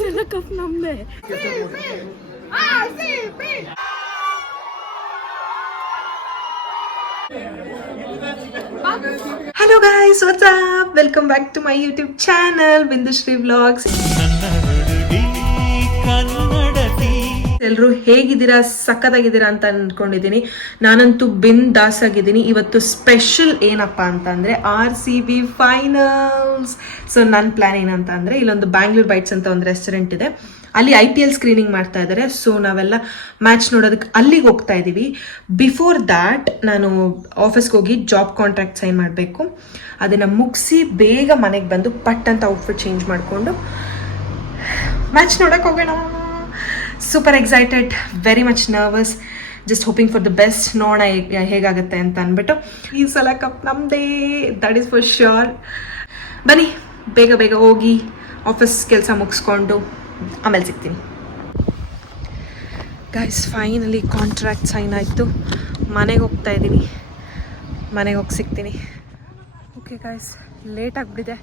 ಸಲ ಕಪ್ ನಮ್ದೆ. Hello guys, what's up? Welcome back to my YouTube channel, Bindushri Vlogs. ಎಲ್ಲರೂ ಹೇಗಿದ್ದೀರಾ, ಸಕ್ಕತ್ತಾಗಿದ್ದೀರಾ ಅಂತ ಅನ್ಕೊಂಡಿದ್ದೀನಿ. ನಾನಂತೂ ಬಿಂದಾಸ್ ಆಗಿದ್ದೀನಿ. ಇವತ್ತು ಸ್ಪೆಷಲ್ ಏನಪ್ಪ ಅಂತಂದರೆ RCB ಫೈನಲ್ಸ್. ಸೊ ನನ್ನ ಪ್ಲ್ಯಾನ್ ಏನಂತ ಅಂದರೆ, ಇಲ್ಲೊಂದು ಬ್ಯಾಂಗ್ಳೂರ್ ಬೈಟ್ಸ್ ಅಂತ ಒಂದು ರೆಸ್ಟೋರೆಂಟ್ ಇದೆ, ಅಲ್ಲಿ IPL ಸ್ಕ್ರೀನಿಂಗ್ ಮಾಡ್ತಾ ಇದ್ದಾರೆ. ಸೊ ನಾವೆಲ್ಲ ಮ್ಯಾಚ್ ನೋಡೋದಕ್ಕೆ ಅಲ್ಲಿಗೆ ಹೋಗ್ತಾ ಇದ್ದೀವಿ. ಬಿಫೋರ್ ದ್ಯಾಟ್ ನಾನು ಆಫೀಸ್ಗೆ ಹೋಗಿ ಜಾಬ್ ಕಾಂಟ್ರಾಕ್ಟ್ ಸೈನ್ ಮಾಡಬೇಕು. ಅದನ್ನು ಮುಗಿಸಿ ಬೇಗ ಮನೆಗೆ ಬಂದು ಪಟ್ ಅಂತ ಔಟ್ಫಿಟ್ ಚೇಂಜ್ ಮಾಡಿಕೊಂಡು ಮ್ಯಾಚ್ ನೋಡೋಕೆ ಹೋಗೋಣ. Super excited, very much nervous, just hoping for the best. ನೋಡೋಣ ಹೇಗಾಗುತ್ತೆ ಅಂತ ಅಂದ್ಬಿಟ್ಟು. ಈ ಸಲ ಕಪ್ ನಮ್ಮದೇ, ದಟ್ ಈಸ್ ಫಾರ್ ಶ್ಯೂರ್. ಬನ್ನಿ ಬೇಗ ಬೇಗ ಹೋಗಿ ಆಫೀಸ್ ಕೆಲಸ ಮುಗಿಸ್ಕೊಂಡು ಆಮೇಲೆ ಸಿಗ್ತೀನಿ. ಗೈಸ್, ಫೈನಲಿ ಕಾಂಟ್ರಾಕ್ಟ್ ಸೈನ್ ಆಯಿತು. ಮನೆಗೆ ಹೋಗ್ತಾ ಇದ್ದೀನಿ, ಮನೆಗೆ ಹೋಗಿ ಸಿಗ್ತೀನಿ. ಓಕೆ ಗೈಸ್, ಲೇಟ್ ಆಗಿಬಿಟ್ಟಿದೆ.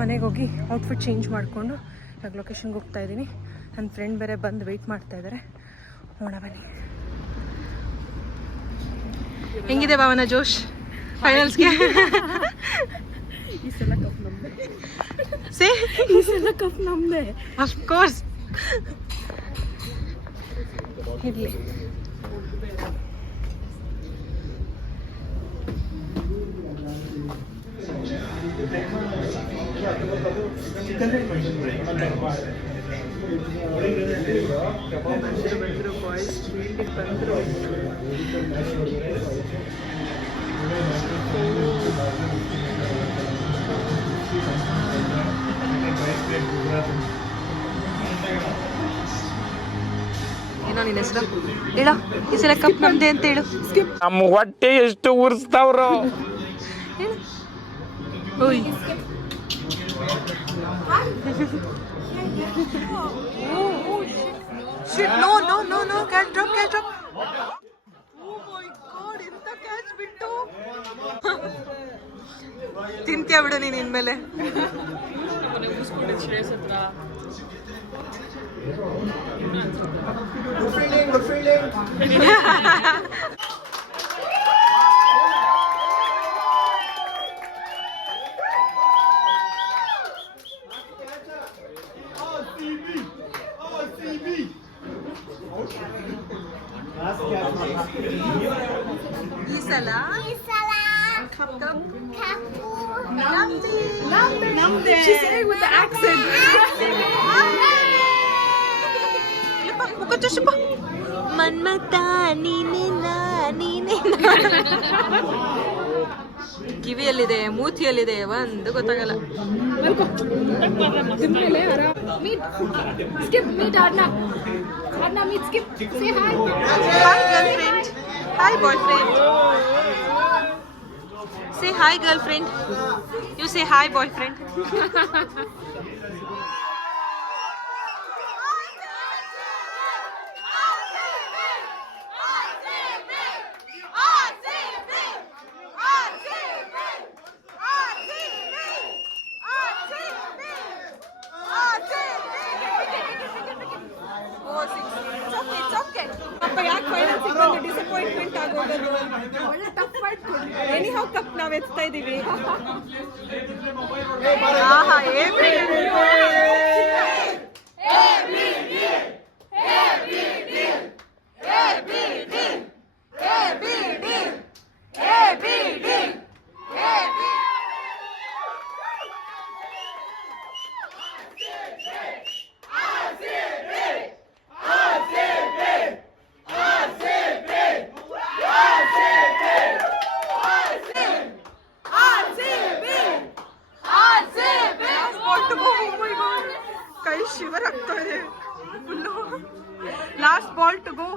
ಮನೆಗೆ ಹೋಗಿ ಔಟ್ಫಿಟ್ ಚೇಂಜ್ ಮಾಡಿಕೊಂಡು ಇವಾಗ ಲೊಕೇಶನ್ಗೆ ಹೋಗ್ತಾ ಇದ್ದೀನಿ. ನನ್ನ ಫ್ರೆಂಡ್ ಬೇರೆ ಬಂದು ವೆಯ್ಟ್ ಮಾಡ್ತಾ ಇದ್ದಾರೆ. ನೋಡ ಬನ್ನಿ. ಹೆಂಗಿದೆ ಭಾವನಾ ಜೋಶ್ ಫೈನಲ್ಸ್ಗೆ? ಈ ಸಲ ಕಪ್ ನಮ್ದೆ. ಸೇ ಈ ಸಲ ಕಪ್ ನಮ್ದೆ. Of course. ಇರಲಿ. ಏನೋ ನಿನ್ನ ಹೆಸರು ಹೇಳ. ಈ ಸಲ ಕಪ್ ನಮ್ದೆ ಅಂತ ಹೇಳು. ನಮ್ಮ ಹೊಟ್ಟೆ ಎಷ್ಟು ಉರ್ಸ್ತಾವ್ರು. ಓಯ್ shit, no, catch drop. Oh my god, ಎಂತ ಕ್ಯಾಚ್ ಬಿಟ್ಟು ತಿಂತ್ಯಾ ಬಿಡು ನೀನು ಇನ್ಮೇಲೆ. ಈ ಸಲ ನಮ್ದೆ. She said it with the accent. Manmatha ನೀನೇ ಕಿವಿಯಲ್ಲಿದೆ, ಮೂತಿಯಲ್ಲಿದೆ, ಒಂದು ಗೊತ್ತಾಗಲ್ಲ. ತಿನ್ಮೇಲೆ meet skip meet Adna meet skip say hi. Hi girlfriend. Hi boyfriend. Say hi girlfriend. You say hi boyfriend. Disappointment ಆಗೋದು. ಒಳ್ಳೆ ಟಫ್ ಫೈಟ್. ಎನಿಹೌ ಕಪ್ ನಾವು ಎತ್ತಾ ಇದೀವಿ. ಆಹಾ, ಕೈ ಶಿವರ್ ಆಗ್ತಾ ಇದೆ full. Last ball to go.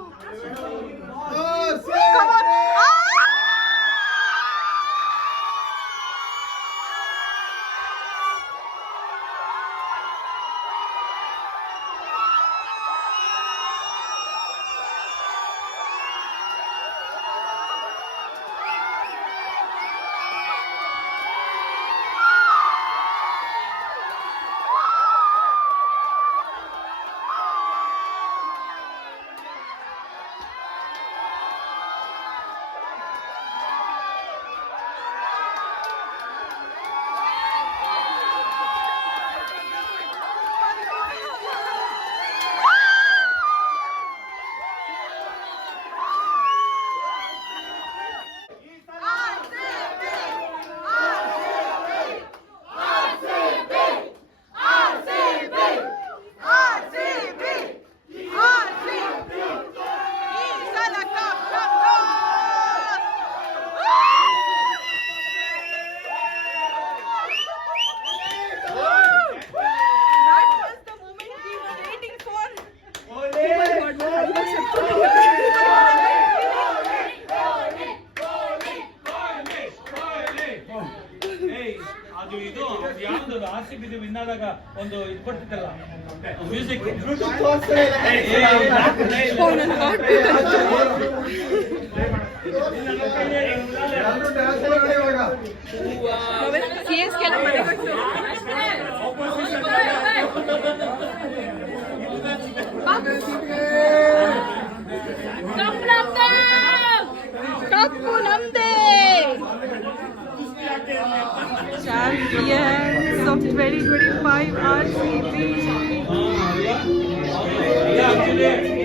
ಆದಾಗ ಒಂದು ಇದು ಕೊಡ್ತಿದ್ದಲ್ಲ ಮ್ಯೂಸಿಕ್ ಕಪ್ಪು ನಮ್ದೇ. Champions of 2025 RCB. actually